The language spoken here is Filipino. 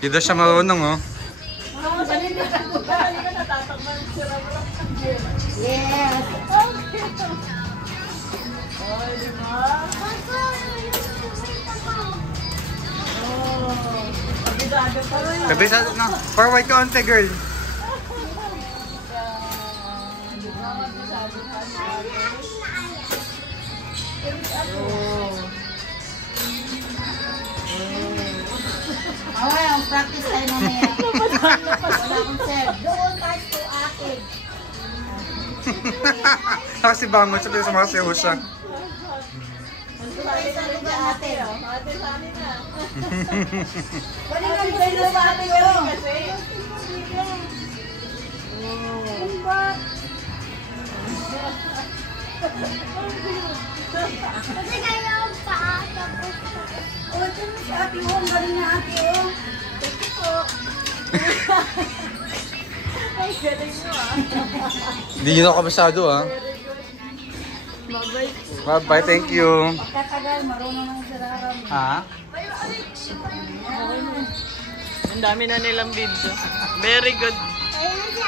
Hindi daw siya marunong, oh. Yes. Oh, di ba? Kabisado pa rin. Kabisado na. Forward ka onte, girl. Okay, ang practice tayo mamaya. Wala akong serve. Doon tayo to akin. Kasi bangon siya, sa mga siya. Doon tayo sa lugar natin. Ate, saan na? Wala nga tayo sa atin yun. Kasi kayo pa tapos. O, ito na si ate mo. Ang galing na ate mo. Ito po. Ay, galing mo ah. Hindi nyo na kabisado, ah. Bye-bye. Bye-bye, thank you. Pagkatagal, marunong nang siraram. Ha? Ang dami na nilang video. Very good. Ayun si